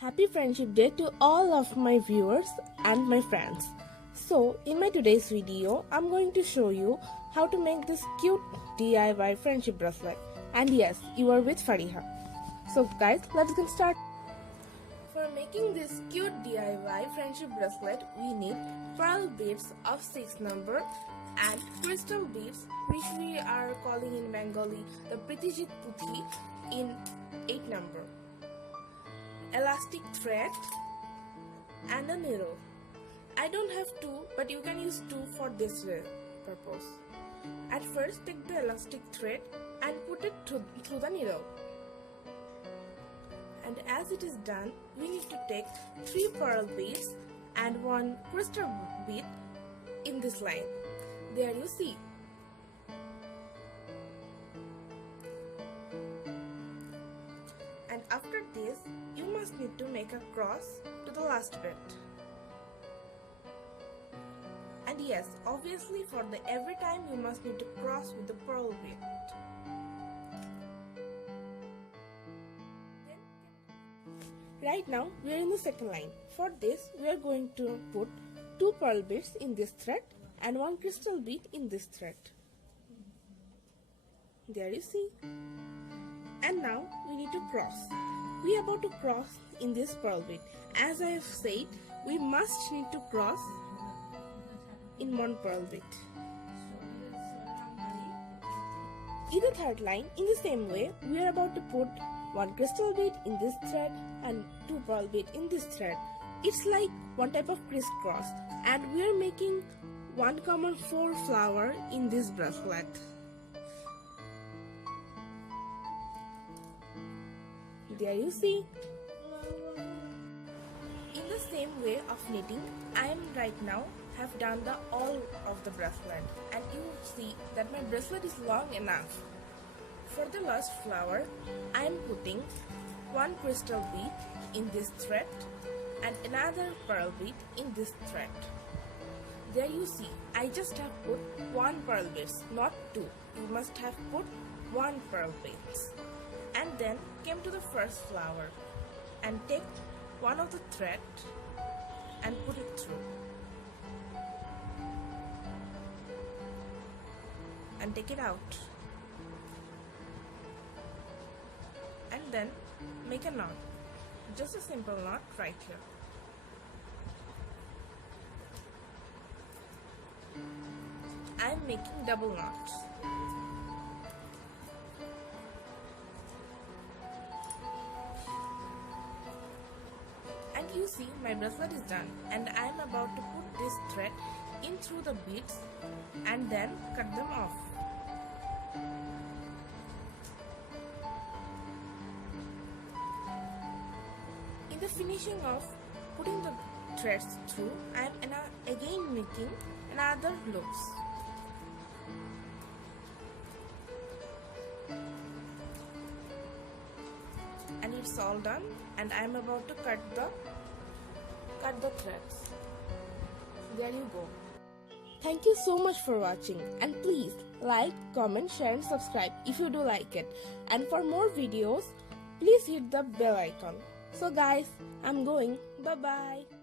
Happy Friendship Day to all of my viewers and my friends. So in my today's video, I'm going to show you how to make this cute DIY friendship bracelet. And yes, you are with Fariha. So guys, let's get started. For making this cute DIY friendship bracelet, we need pearl beads of 6 number and crystal beads, which we are calling in Bengali the pritijith in 8 number. Elastic thread and a needle. I don't have 2, but you can use 2 for this purpose. At first, take the elastic thread and put it through the needle. And as it is done, we need to take 3 pearl beads and 1 crystal bead in this line. There you see. And after this, you must need to make a cross to the last bit. And yes, obviously for every time you must need to cross with the pearl bead. Right now we are in the second line. For this we are going to put 2 pearl beads in this thread and 1 crystal bead in this thread. There you see. And now we need to cross. We are about to cross in this pearl bead. As I have said, we must need to cross in 1 pearl bead. In the third line, in the same way, we are about to put 1 crystal bead in this thread and 2 pearl bead in this thread. It's like one type of crisscross, and we are making 1 common 4 flower in this bracelet. There you see. In the same way of knitting, I am right now have done the all of the bracelet, and you see that my bracelet is long enough. For the last flower, I am putting 1 crystal bead in this thread and another pearl bead in this thread. There you see, I just have put 1 pearl bead, not 2. You must have put 1 pearl bead. And then came to the first flower and take one of the thread and put it through. And take it out. And then make a knot. Just a simple knot right here. I am making double knots. And you see my bracelet is done, and I am about to put this thread in through the beads and then cut them off. In the finishing of putting the threads through, I am again making another loops. And it's all done, and I am about to cut the threads. There you go. Thank you so much for watching, and please like, comment, share and subscribe if you do like it. And for more videos, please hit the bell icon. So guys, I'm going. Bye bye.